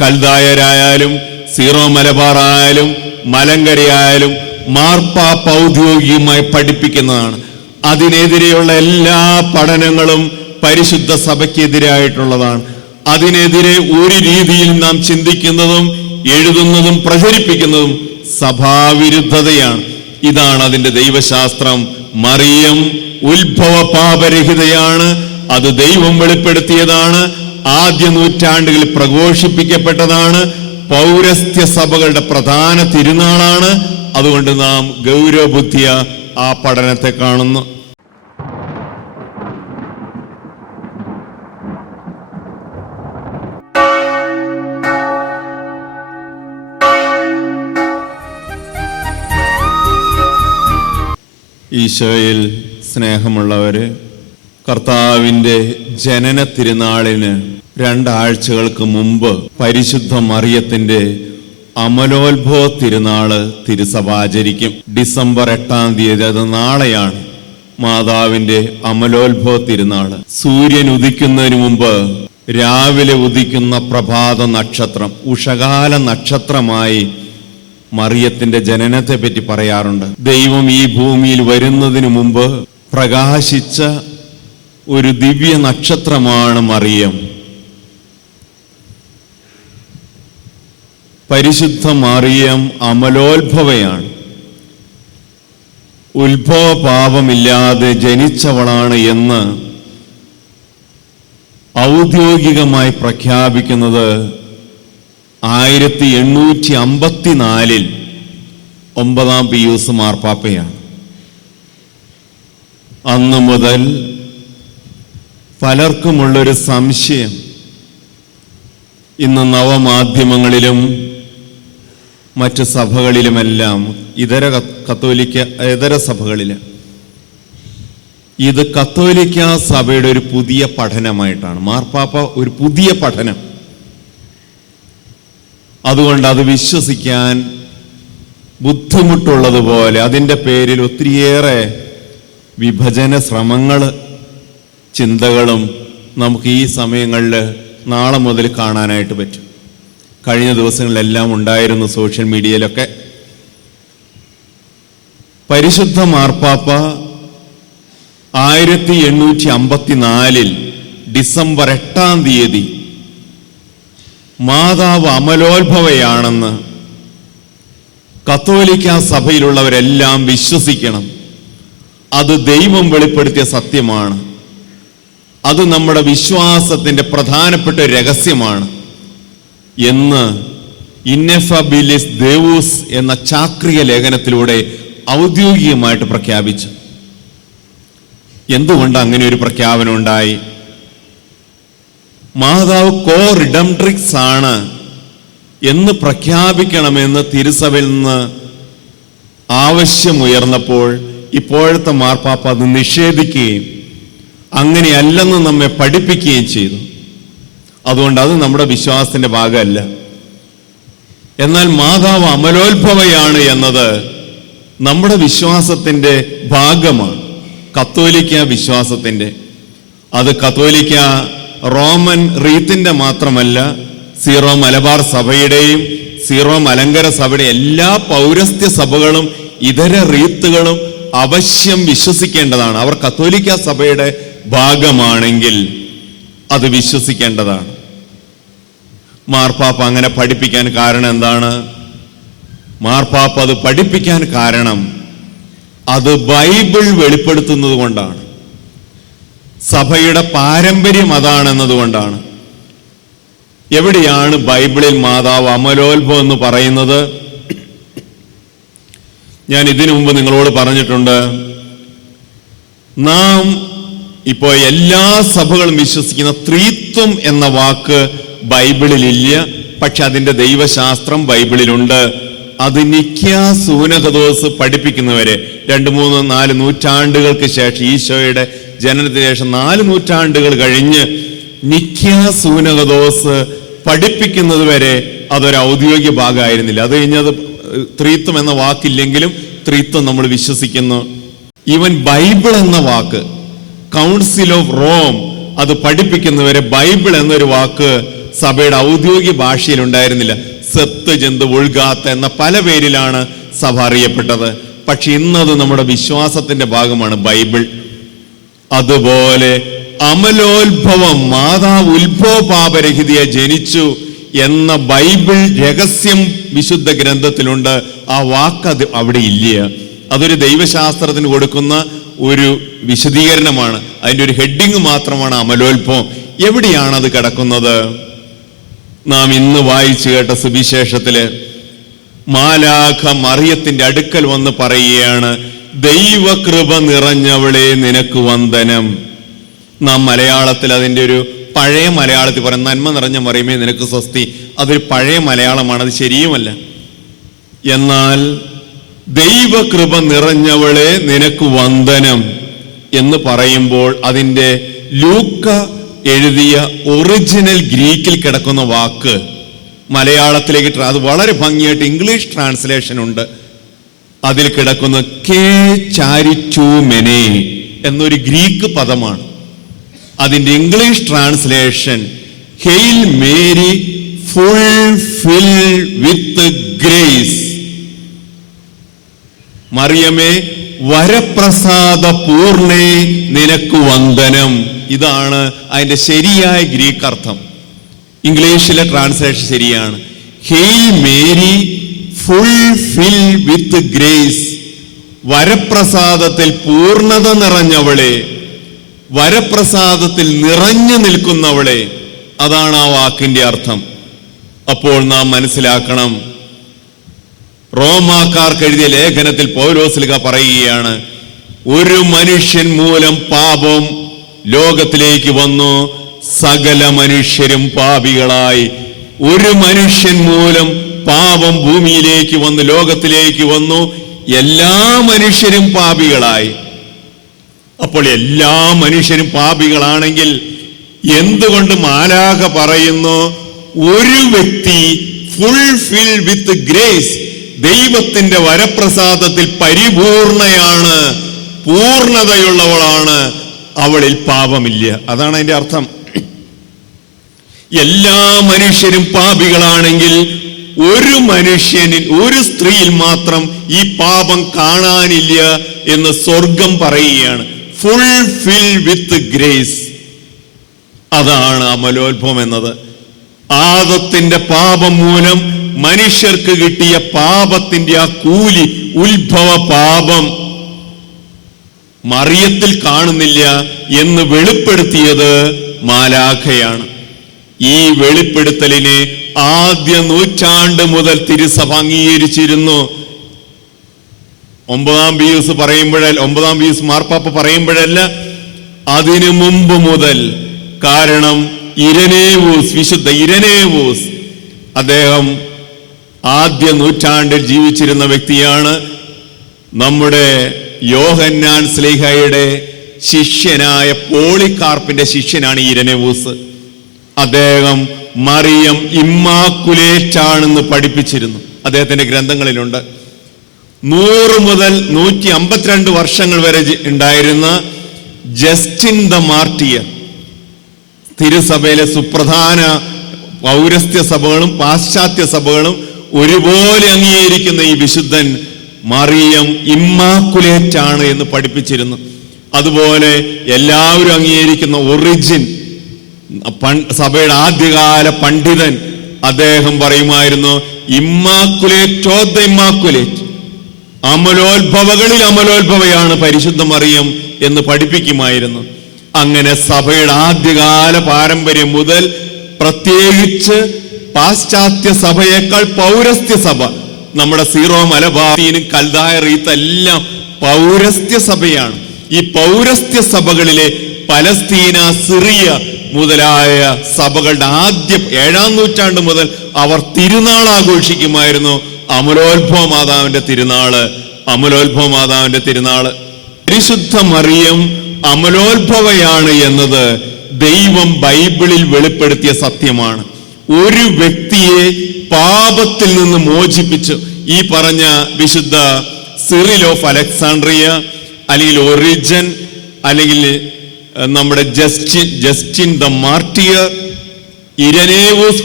കൽദായരായാലും zero മലബാറായാലും മലങ്കരയായാലും മാർപ്പാപ്പ ഔദ്യോഗികമായി പഠിപ്പിക്കുന്നതാണ്. അതിനെതിരെയുള്ള എല്ലാ പഠനങ്ങളും പരിശുദ്ധ സഭയ്ക്കെതിരായിട്ടുള്ളതാണ്. അതിനെതിരെ ഒരു രീതിയിൽ നാം ചിന്തിക്കുന്നതും എഴുതുന്നതും പ്രചരിപ്പിക്കുന്നതും സഭാവിരുദ്ധതയാണ്. ഇതാണ് അതിൻ്റെ ദൈവശാസ്ത്രം. മറിയം ഉത്ഭവ പാപരഹിതയാണ്. അത് ദൈവം വെളിപ്പെടുത്തിയതാണ്. ആദ്യ നൂറ്റാണ്ടുകളിൽ പ്രഘോഷിപ്പിക്കപ്പെട്ടതാണ്. പൗരസ്ത്യ സഭകളുടെ പ്രധാന തിരുനാളാണ്. അതുകൊണ്ട് നാം ഗൗരവബുദ്ധിയ ആ പഠനത്തെ കാണുന്നു. ഈശോയിൽ സ്നേഹമുള്ളവര്, കർത്താവിൻ്റെ ജനന തിരുനാളിന് 2 ആഴ്ചകൾക്ക് മുമ്പ് പരിശുദ്ധ മറിയത്തിൻ്റെ അമലോത്ഭവ തിരുനാള് തിരുസഭ ആചരിക്കും. ഡിസംബർ 8-ാം തീയതി, അത് നാളെയാണ് മാതാവിൻ്റെ അമലോത്ഭവ തിരുനാള്. സൂര്യൻ ഉദിക്കുന്നതിന് മുമ്പ് രാവിലെ ഉദിക്കുന്ന പ്രഭാത നക്ഷത്രം, ഉഷകാല നക്ഷത്രമായി മറിയത്തിന്റെ ജനനത്തെ പറ്റി പറയാറുണ്ട്. ദൈവം ഈ ഭൂമിയിൽ വരുന്നതിന് മുമ്പ് പ്രകാശിച്ച ഒരു ദിവ്യ നക്ഷത്രമാണ് മറിയം. പരിശുദ്ധ മറിയം അമലോത്ഭവയാണ്. ഉത്ഭവ പാപമില്ലാതെ ജനിച്ചവളാണ് എന്ന് ഔദ്യോഗികമായി പ്രഖ്യാപിക്കുന്നത് 1854 9-ാം പിയൂസ് മാർപ്പാപ്പയാണ്. അന്നു മുതൽ പലർക്കുമുള്ളൊരു സംശയം, ഇന്ന് നവമാധ്യമങ്ങളിലും മറ്റ് സഭകളിലുമെല്ലാം ഇതര സഭകളിൽ ഇത് കത്തോലിക്ക സഭയുടെ ഒരു പുതിയ പഠനമായിട്ടാണ്. മാർപ്പാപ്പ ഒരു പുതിയ പഠനം. അതുകൊണ്ട് അത് വിശ്വസിക്കാൻ ബുദ്ധിമുട്ടുള്ളതുപോലെ അതിൻ്റെ പേരിൽ ഒത്തിരിയേറെ വിഭജന ശ്രമങ്ങൾ, ചിന്തകളും നമുക്ക് ഈ സമയങ്ങളിൽ നാളെ മുതൽ കാണാനായിട്ട് പറ്റും. കഴിഞ്ഞ ദിവസങ്ങളിലെല്ലാം ഉണ്ടായിരുന്നു സോഷ്യൽ മീഡിയയിലൊക്കെ. പരിശുദ്ധ മാർപ്പാപ്പ 1854 ഡിസംബർ 8-ാം തീയതി മാതാവ് അമലോത്ഭവയാണെന്ന് കത്തോലിക്ക സഭയിലുള്ളവരെല്ലാം വിശ്വസിക്കണം. അത് ദൈവം വെളിപ്പെടുത്തിയ സത്യമാണ്. അത് നമ്മുടെ വിശ്വാസത്തിൻ്റെ പ്രധാനപ്പെട്ട രഹസ്യമാണ് എന്ന് ഇന്നഫബിലിസ് ദേവൂസ് എന്ന ചാക്രിക ലേഖനത്തിലൂടെ ഔദ്യോഗികമായിട്ട് പ്രഖ്യാപിച്ചു. എന്തുകൊണ്ട് അങ്ങനെ ഒരു പ്രഖ്യാപനം ഉണ്ടായി? മാതാവ് കോ റിഡംട്രിക്സ് ആണ് എന്ന് പ്രഖ്യാപിക്കണമെന്ന് തിരുസഭയിൽ നിന്ന് ആവശ്യമുയർന്നപ്പോൾ ഇപ്പോഴത്തെ മാർപ്പാപ്പ അത് നിഷേധിക്കുകയും അങ്ങനെയല്ലെന്ന് നമ്മെ പഠിപ്പിക്കുകയും ചെയ്തു. അതുകൊണ്ട് അത് നമ്മുടെ വിശ്വാസത്തിന്റെ ഭാഗമല്ല. എന്നാൽ മാതാവ് അമലോത്ഭവയാണ് എന്നത് നമ്മുടെ വിശ്വാസത്തിന്റെ ഭാഗമാണ്, കത്തോലിക്ക വിശ്വാസത്തിന്റെ. അത് കത്തോലിക്ക റോമൻ റീത്തിന്റെ മാത്രമല്ല, സീറോ മലബാർ സഭയുടെയും സീറോ മലങ്കര സഭയുടെ എല്ലാ പൗരസ്ത്യ സഭകളും ഇതര റീത്തുകളും അവശ്യം വിശ്വസിക്കേണ്ടതാണ്. അവർ കത്തോലിക്ക സഭയുടെ ഭാഗമാണെങ്കിൽ അത് വിശ്വസിക്കേണ്ടതാണ്. മാർപ്പാപ്പ അങ്ങനെ പഠിപ്പിക്കാൻ കാരണം എന്താണ്? മാർപ്പാപ്പ അത് പഠിപ്പിക്കാൻ കാരണം അത് ബൈബിൾ വെളിപ്പെടുത്തുന്നത് കൊണ്ടാണ്. സഭയുടെ പാരമ്പര്യം അതാണെന്നതുകൊണ്ടാണ്. എവിടെയാണ് ബൈബിളിൽ മാതാവ് അമലോത്ഭവം എന്ന് പറയുന്നത്? ഞാൻ ഇതിനു മുമ്പ് നിങ്ങളോട് പറഞ്ഞിട്ടുണ്ട്, നാം ഇപ്പോൾ എല്ലാ സഭകളും വിശ്വസിക്കുന്ന ത്രിത്വം എന്ന വാക്ക് ബൈബിളിലില്ല. പക്ഷെ അതിൻ്റെ ദൈവശാസ്ത്രം ബൈബിളിലുണ്ട്. അത് നിക്യാ സൂനഹദോസ് പഠിപ്പിക്കുന്നവരെ 2, 3, 4 നൂറ്റാണ്ടുകൾക്ക് ശേഷം, ഈശോയുടെ ജനനത്തിന് ശേഷം 4 നൂറ്റാണ്ടുകൾ കഴിഞ്ഞ് നിക്യാ സൂനഹദോസ് പഠിപ്പിക്കുന്നത് വരെ അതൊരു ഔദ്യോഗിക ഭാഗമായിരുന്നില്ല. അത് കഴിഞ്ഞത് ത്രിത്വം എന്ന വാക്കില്ലെങ്കിലും ത്രിത്വം നമ്മൾ വിശ്വസിക്കുന്നു. ഈവൻ ബൈബിൾ എന്ന വാക്ക്, കൗൺസിൽ ഓഫ് റോം അത് പഠിപ്പിക്കുന്നവരെ ബൈബിൾ എന്നൊരു വാക്ക് സഭയുടെ ഔദ്യോഗിക ഭാഷയിൽ ഉണ്ടായിരുന്നില്ല. സെത്ത് ജന്തു ഉൾഗാത്ത എന്ന പല പേരിലാണ് സഭ അറിയപ്പെട്ടത്. പക്ഷെ ഇന്നത് നമ്മുടെ വിശ്വാസത്തിന്റെ ഭാഗമാണ് ബൈബിൾ. അതുപോലെ അമലോത്ഭവം, മാതാവ് ഉത്ഭവപാപരഹിതയെ ജനിച്ചു എന്ന ബൈബിൾ രഹസ്യം വിശുദ്ധ ഗ്രന്ഥത്തിലുണ്ട്. ആ വാക്ക് അത് അവിടെ ഇല്ല. അതൊരു ദൈവശാസ്ത്രത്തിന് കൊടുക്കുന്ന ഒരു വിശദീകരണമാണ്. അതിൻ്റെ ഒരു ഹെഡിങ് മാത്രമാണ് അമലോത്ഭവം. എവിടെയാണ് അത് കിടക്കുന്നത്? നാം ഇന്ന് വായിച്ചു കേട്ട സുവിശേഷത്തില് മാലാഖ മറിയത്തിന്റെ അടുക്കൽ വന്ന് പറയുകയാണ്, ദൈവകൃപ നിറഞ്ഞവളെ നിനക്ക് വന്ദനം. നാം മലയാളത്തിൽ അതിൻ്റെ ഒരു പഴയ മലയാളത്തിൽ പറയും, നന്മ നിറഞ്ഞ മറിയമേ നിനക്ക് സ്വസ്തി. അതൊരു പഴയ മലയാളമാണ്, അത് ശരിയുമല്ല. എന്നാൽ ദൈവകൃപ നിറഞ്ഞവളെ നിനക്ക് വന്ദനം എന്ന് പറയുമ്പോൾ അതിൻ്റെ ലൂക്ക എഴുതിയ ഒറിജിനൽ ഗ്രീക്കിൽ കിടക്കുന്ന വാക്ക് മലയാളത്തിലേക്ക് അത് വളരെ ഭംഗിയായിട്ട് ഇംഗ്ലീഷ് ട്രാൻസ്ലേഷൻ ഉണ്ട്. അതിൽ കിടക്കുന്ന കെ ചാരിറ്റൂമെനെ എന്നൊരു ഗ്രീക്ക് പദമാണ്. അതിൻ്റെ English translation hail Mary fulfil with grace. മറിയമേ വരപ്രസാദ പൂർണ്ണേ നിനക്ക് വന്ദനം. ഇതാണ് അതിൻ്റെ ശരിയായ ഗ്രീക്ക് അർത്ഥം. ഇംഗ്ലീഷിലെ ട്രാൻസ്ലേഷൻ ശരിയാണ്. Hail Mary fulfil with grace. വരപ്രസാദത്തിൽ പൂർണ്ണത നിറഞ്ഞവളെ, വരപ്രസാദത്തിൽ നിറഞ്ഞു നിൽക്കുന്നവളെ. അതാണ് ആ വാക്കിന്റെ അർത്ഥം. അപ്പോൾ നാം മനസ്സിലാക്കണം, റോമാക്കാർക്ക് എഴുതിയ ലേഖനത്തിൽ പൗലോസ്ലീഹ പറയുകയാണ്, ഒരു മനുഷ്യൻ മൂലം പാപം ലോകത്തിലേക്ക് വന്നു, സകല മനുഷ്യരും പാപികളായി. ഒരു മനുഷ്യൻ മൂലം പാപം ഭൂമിയിലേക്ക് വന്നു, ലോകത്തിലേക്ക് വന്നു, എല്ലാ മനുഷ്യരും പാപികളായി. അപ്പോൾ എല്ലാ മനുഷ്യരും പാപികളാണെങ്കിൽ എന്തുകൊണ്ട് മാലാഖ പറയുന്നു ഒരു വ്യക്തി ഫുൾഫിൽ വിത്ത് ഗ്രേസ്, ദൈവത്തിന്റെ വരപ്രസാദത്തിൽ പരിപൂർണയാണ്, പൂർണതയുള്ളവളാണ്, അവളിൽ പാപമില്ല. അതാണ് അതിന്റെ അർത്ഥം. എല്ലാ മനുഷ്യരും പാപികളാണെങ്കിൽ ഒരു മനുഷ്യനിൽ, ഒരു സ്ത്രീയിൽ മാത്രം ഈ പാപം കാണാനില്ല എന്ന് സ്വർഗം പറയുകയാണ്. Fulfil with grace. അതാണ് അമലോത്ഭവം എന്നത്. ആദത്തിന്റെ പാപം മൂലം മനുഷ്യർക്ക് കിട്ടിയ പാപത്തിന്റെ ആ കൂലി, ഉത്ഭവ പാപം മറിയത്തിൽ കാണുന്നില്ല എന്ന് വെളിപ്പെടുത്തിയത് മാലാഖയാണ്. ഈ വെളിപ്പെടുത്തലിനെ ആദ്യ നൂറ്റാണ്ട് മുതൽ തിരുസഭ അംഗീകരിച്ചിരുന്നു. 9-ാം പീയൂസ് പറയുമ്പോഴല്ല, 9-ാം പീയൂസ് മാർപ്പാപ്പ പറയുമ്പോഴല്ല, അതിനു മുമ്പ് മുതൽ. കാരണം ഇരനേവൂസ്, വിശുദ്ധ ഇരനേവൂസ്, അദ്ദേഹം ആദ്യ നൂറ്റാണ്ടിൽ ജീവിച്ചിരുന്ന വ്യക്തിയാണ്. നമ്മുടെ യോഹന്നാൻ സ്ലീഹയുടെ ശിഷ്യനായ പോളികാർപ്പിന്റെ ശിഷ്യനാണ് ഇരനേവൂസ്. അദ്ദേഹം മറിയം ഇമ്മാക്കുലേറ്റ് ആണെന്ന് പഠിപ്പിച്ചിരുന്നു. അദ്ദേഹത്തിന്റെ ഗ്രന്ഥങ്ങളിലുണ്ട്. 100 മുതൽ 152 വർഷങ്ങൾ വരെ ഉണ്ടായിരുന്ന ജസ്റ്റിൻ ദ മാർട്ടിയർ, തിരുസഭയിലെ സുപ്രധാന പൗരസ്ത്യ സഭകളും പാശ്ചാത്യ സഭകളും ഒരുപോലെ അംഗീകരിക്കുന്ന ഈ വിശുദ്ധൻ മറിയം ഇമ്മാക്കുലേറ്റ് ആണ് എന്ന് പഠിപ്പിച്ചിരുന്നു. അതുപോലെ എല്ലാവരും അംഗീകരിക്കുന്ന ഒറിജിൻ, സഭയുടെ ആദ്യകാല പണ്ഡിതൻ, അദ്ദേഹം പറയുമായിരുന്നു ഇമ്മാക്കുലേറ്റ് ഓഫ് ദ ഇമ്മാക്കുലേറ്റ്, അമലോത്ഭവകളിൽ അമലോത്ഭവയാണ് പരിശുദ്ധ മറിയം എന്ന് പഠിപ്പിക്കുമായിരുന്നു. അങ്ങനെ സഭയുടെ ആദ്യകാല പാരമ്പര്യം മുതൽ, പ്രത്യേകിച്ച് പാശ്ചാത്യ സഭയേക്കാൾ പൗരസ്ത്യ സഭ, നമ്മുടെ സീറോ മലബാറിനും കൽദായ റീത്ത് എല്ലാം പൗരസ്ത്യ സഭയാണ്. ഈ പൗരസ്ത്യ സഭകളിലെ പലസ്തീന, സിറിയ മുതലായ സഭകളുടെ ആദ്യ 7-ാം നൂറ്റാണ്ട് മുതൽ അവർ തിരുനാൾ ആഘോഷിക്കുമായിരുന്നു. അമലോത്ഭവ മാതാവിന്റെ തിരുനാള്, അമലോത്ഭവ മാതാവിന്റെ തിരുനാള്. പരിശുദ്ധ മറിയം അമലോത്ഭവയാണ് എന്നത് ദൈവം ബൈബിളിൽ വെളിപ്പെടുത്തിയ സത്യമാണ്. ഒരു വ്യക്തിയെ പാപത്തിൽ നിന്ന് മോചിപ്പിച്ചു. ഈ പറഞ്ഞ വിശുദ്ധ സിറിൽ ഓഫ് അലക്സാണ്ട്രിയ, അല്ലെങ്കിൽ ഒറിജൻ, അല്ലെങ്കിൽ നമ്മുടെ ജസ്റ്റിൻ ദ മാർട്ടിയർ, ഇരനേവൂസ്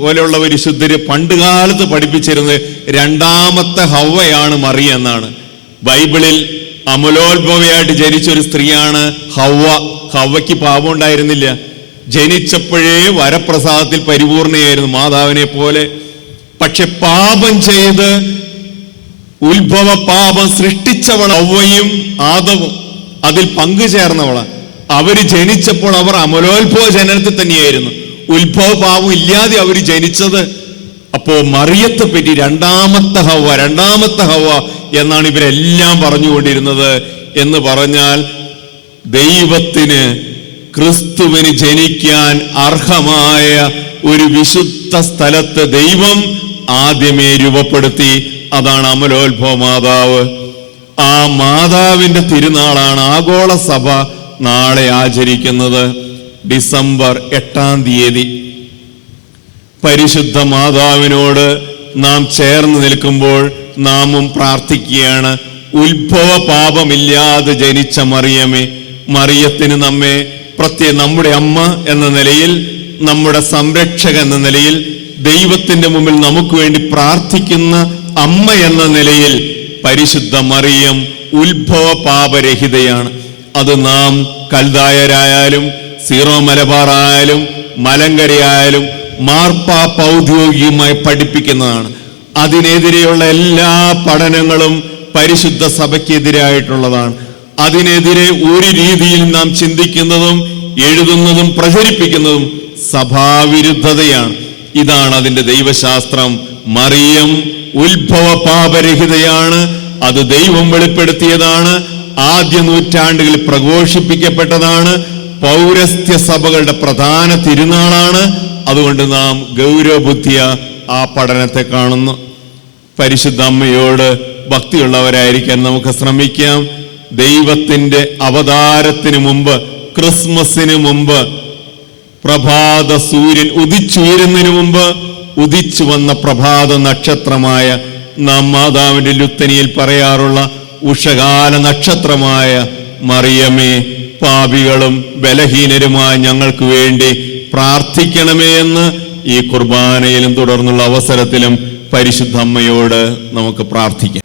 പോലെയുള്ള വിശുദ്ധര് പണ്ടുകാലത്ത് പഠിപ്പിച്ചിരുന്നത് രണ്ടാമത്തെ ഹവ്വയാണ് മറിയ എന്നാണ്. ബൈബിളിൽ അമലോത്ഭവയായിട്ട് ജനിച്ച ഒരു സ്ത്രീയാണ് ഹവ്വ. ഹവ്വയ്ക്ക് പാപം ഉണ്ടായിരുന്നില്ല. ജനിച്ചപ്പോഴേ വരപ്രസാദത്തിൽ പരിപൂർണയായിരുന്നു, മാതാവിനെ പോലെ. പക്ഷെ പാപം ചെയ്ത് ഉത്ഭവ പാപം സൃഷ്ടിച്ചവൾ ഹവ്വയും ആദവും അതിൽ പങ്കുചേർന്നവളാണ്. അവര് ജനിച്ചപ്പോൾ അവർ അമലോത്ഭവ ജനനത്തിൽ തന്നെയായിരുന്നു. ഉത്ഭവ പാപം ഇല്ലാതെ അവർ ജനിച്ചത്. അപ്പോ മറിയത്തെ പറ്റി രണ്ടാമത്തെ ഹവ്വ എന്നാണ് ഇവരെല്ലാം പറഞ്ഞുകൊണ്ടിരുന്നത്. എന്ന് പറഞ്ഞാൽ ദൈവത്തിന് ക്രിസ്തുവിന് ജനിക്കാൻ അർഹമായ ഒരു വിശുദ്ധ സ്ഥലത്ത് ദൈവം ആദ്യമേ രൂപപ്പെടുത്തി. അതാണ് അമലോത്ഭവ മാതാവ്. ആ മാതാവിന്റെ തിരുനാളാണ് ആഗോള സഭ നാളെ ആചരിക്കുന്നത്. ഡിസംബർ 8-ാം തീയതി പരിശുദ്ധ മാതാവിനോട് നാം ചേർന്ന് നിൽക്കുമ്പോൾ നാമും പ്രാർത്ഥിക്കുകയാണ്, ഉത്ഭവ പാപമില്ലാതെ ജനിച്ച മറിയമേ, മറിയത്തിന് നമ്മെ നമ്മുടെ അമ്മ എന്ന നിലയിൽ, നമ്മുടെ സംരക്ഷക എന്ന നിലയിൽ, ദൈവത്തിന്റെ മുമ്പിൽ നമുക്ക് വേണ്ടി പ്രാർത്ഥിക്കുന്ന അമ്മ എന്ന നിലയിൽ പരിശുദ്ധ മറിയം ഉത്ഭവ പാപരഹിതയാണ്. അത് നാം കൽദായരായാലും സീറോ മലബാറായാലും മലങ്കരയായാലും മാർപ്പാപ്പ ഔദ്യോഗികമായി പഠിപ്പിക്കുന്നതാണ്. അതിനെതിരെയുള്ള എല്ലാ പഠനങ്ങളും പരിശുദ്ധ സഭയ്ക്കെതിരായിട്ടുള്ളതാണ്. അതിനെതിരെ ഒരു രീതിയിൽ നാം ചിന്തിക്കുന്നതും എഴുതുന്നതും പ്രചരിപ്പിക്കുന്നതും സഭാവിരുദ്ധതയാണ്. ഇതാണ് അതിന്റെ ദൈവശാസ്ത്രം. മറിയം ഉത്ഭവ പാപരഹിതയാണ്. അത് ദൈവം വെളിപ്പെടുത്തിയതാണ്. ആദ്യ നൂറ്റാണ്ടുകളിൽ പ്രഘോഷിപ്പിക്കപ്പെട്ടതാണ്. പൗരസ്ത്യ സഭകളുടെ പ്രധാന തിരുനാളാണ്. അതുകൊണ്ട് നാം ഗൗരവബുദ്ധിയ ആ പഠനത്തെ കാണുന്നു. പരിശുദ്ധ അമ്മയോട് ഭക്തിയുള്ളവരായിരിക്കാൻ നമുക്ക് ശ്രമിക്കാം. ദൈവത്തിന്റെ അവതാരത്തിന് മുമ്പ്, ക്രിസ്മസിന് മുമ്പ്, പ്രഭാത സൂര്യൻ ഉദിച്ചുയരുന്നതിന് മുമ്പ് ഉദിച്ചു വന്ന പ്രഭാത നക്ഷത്രമായ നാം മാതാവിന്റെ ലുത്തനിയിൽ പറയാറുള്ള ഉഷകാല നക്ഷത്രമായ മറിയമേ, പാപികളും ബലഹീനരുമായ ഞങ്ങൾക്ക് വേണ്ടി പ്രാർത്ഥിക്കണമേ എന്ന് ഈ കുർബാനയിലും തുടർന്നുള്ള അവസരത്തിലും പരിശുദ്ധ അമ്മയോട് നമുക്ക് പ്രാർത്ഥിക്കാം.